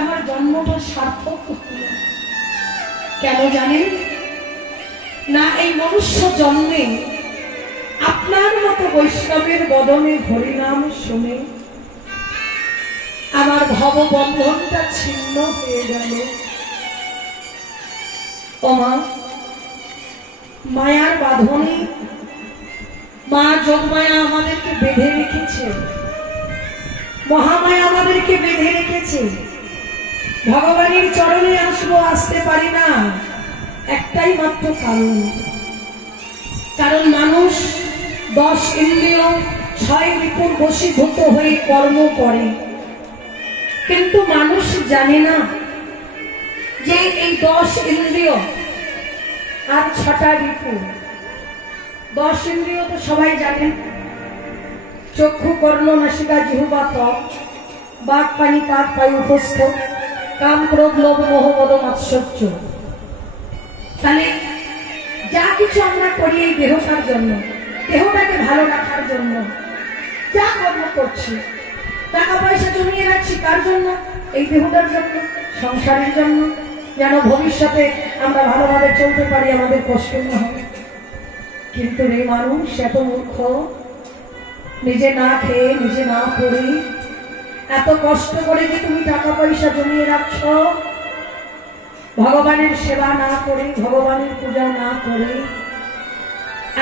আমার জন্মটা সার্থক হলো। কেন জানেন না? এই মনুষ্য জন্মে আপনার মতো বৈষ্ণবের বদনে হরিনাম শুনে আমার ভববন্ধনটা ছিন্ন হয়ে গেল। ও মা, মায়ার বাঁধনে মা যোগমায়া আমাদেরকে বেঁধে রেখেছে, মহামায়া আমাদেরকে বেঁধে রেখেছে। ভগবানের চরণে আসবো, আসতে পারি না, একটাই মাত্র কারণ মানুষ 10 ইন্দ্রিয় 6 রিপুর বশীভূত হয়ে কর্ম করে, কিন্তু মানুষ জানে না যে এই 10 ইন্দ্রিয় আর 6টা রিপু। 10 ইন্দ্রিয় তো সবাই জানেন, চক্ষু, কর্ণ, নাসিকা, জিহ্বা, ত্বক, বাক, পানি, পাত, বায়ু, উপস্থ, কাম, ক্রোধ, লোভ, মোহ, মদ, মাৎসর্য। তাহলে যা কিছু আমরা করি এই দেহটার জন্য, দেহটাকে ভালো রাখার জন্য যা কর্ম করছি, টাকা পয়সা জমিয়ে রাখছি কার জন্য? এই দেহটার জন্য, সংসারের জন্য, যেন ভবিষ্যতে আমরা ভালোভাবে চলতে পারি, আমাদের কষ্ট না হয়। কিন্তু এই মানুষ এত মূর্খ, নিজে না খেয়ে নিজে না পড়ে এত কষ্ট করে যে তুমি টাকা পয়সা জমিয়ে রাখছ, ভগবানের সেবা না করে, ভগবানের পূজা না করে,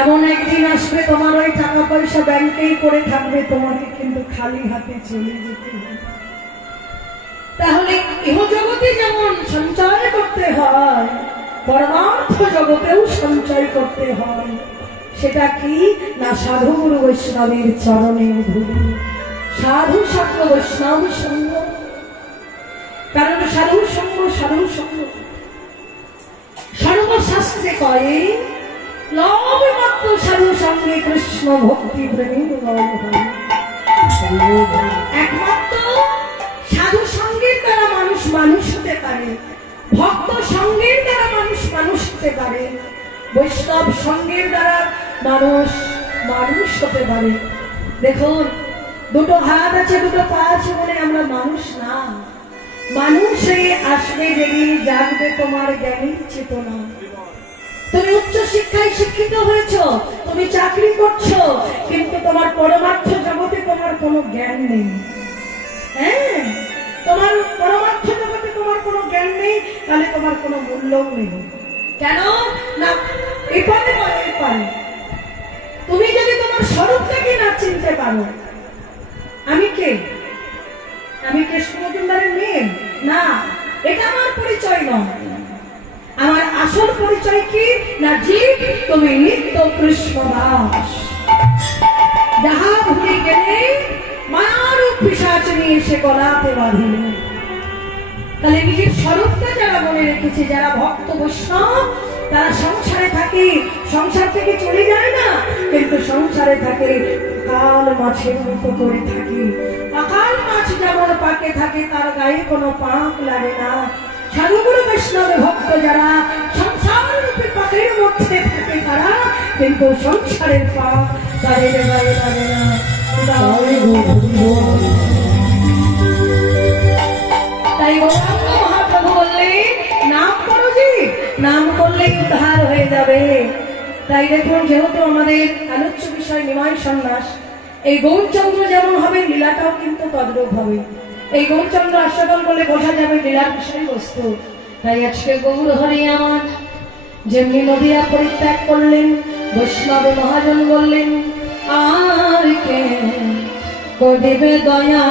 এমন একদিন আসবে তোমার ওই টাকা পয়সা ব্যাংকেই করে থাকবে, তোমাকে কিন্তু খালি হাতে চলে যেতে হবে। তাহলে ইহজগতে যেমন সঞ্চয় করতে হয়, পরমার্থ জগতেও সঞ্চয় করতে হয়। সেটা কি না? সাধু গুরু বৈষ্ণবের চরণে ধুলি, সাধু সঙ্গ, বৈষ্ণব সঙ্গ। কারণ সাধু সঙ্গ, সাধু সঙ্গ সর্বশাস্ত্রে কয়ে লব মাত্র সাধু সঙ্গে কৃষ্ণ ভক্তি প্রেমীর লব হয়। একমাত্র সাধু সঙ্গের দ্বারা মানুষ মানুষ হতে পারে, ভক্ত সঙ্গের দ্বারা মানুষ মানুষ হতে পারে, বৈষ্ণব সঙ্গের দ্বারা মানুষ মানুষ হতে পারে। দেখুন, দুটো হাত আছে, দুটো পা আছে বলে আমরা মানুষ না। মানুষ আসবে জেগে জাগবে তোমার জ্ঞানীর চেতনা। তুমি উচ্চ শিক্ষায় শিক্ষিত হয়েছ, তুমি চাকরি করছো, কিন্তু তোমার পরমার্থ জগতে তোমার কোনো জ্ঞান নেই। হ্যাঁ, তোমার পরমার্থ জগতে তোমার কোনো জ্ঞান নেই, তাহলে তোমার কোনো মূল্যও নেই। কেন না? এপারে বলে এপারে তুমি যদি তোমার স্বরূপটাকে না চিনতে পারো, আমি কে? আমি কৃষ্ণ মজুমদারের মেয়ে না, এটা আমার পরিচয় নয়। আমার আসল পরিচয় কি না? জীব তুমি নিত্য কৃষ্ণ দাস। যাহা ভুলে গেলে মায়ার পিশাচ নিয়ে এসে গলাতে বাঁধিলে। তাহলে নিজের স্বরূপটা যারা মনে রেখেছে, যারা ভক্ত বৈষ্ণব, তারা সংসারে থাকে, সংসার থেকে চলে যায় না, কিন্তু সংসারে থাকে কাল মাছের মতো করে থাকে। অকাল মাছ যেমন পাকে থাকে, তার গায়ে কোনো পাক লাগে না। সাধুগুরু বৈষ্ণব ভক্ত যারা সংসার রূপে পাকের মধ্যে থাকে, তারা কিন্তু সংসারের পাক তাদের গায়ে লাগে না। তাই গৌরাঙ্গ মহাপ্রভু বললে নাম করো জি, নাম করলে উদ্ধার হয়ে যাবে। তাই দেখুন, যেহেতু আমাদের আলোচ্য বিষয় নিমাই সন্ন্যাস, এই গৌরচন্দ্র যেমন হবে লীলাটাও কিন্তু তদ্রূপ হবে। এই গৌরচন্দ্র আস্বাদন বলে বোঝা যাবে লীলার বিষয়বস্তু। তাই আজকে গৌর হরি আমার যেমনি নদিয়া পরিত্যাগ করলেন, বৈষ্ণব মহাজন বললেন আর কে করিবে দয়া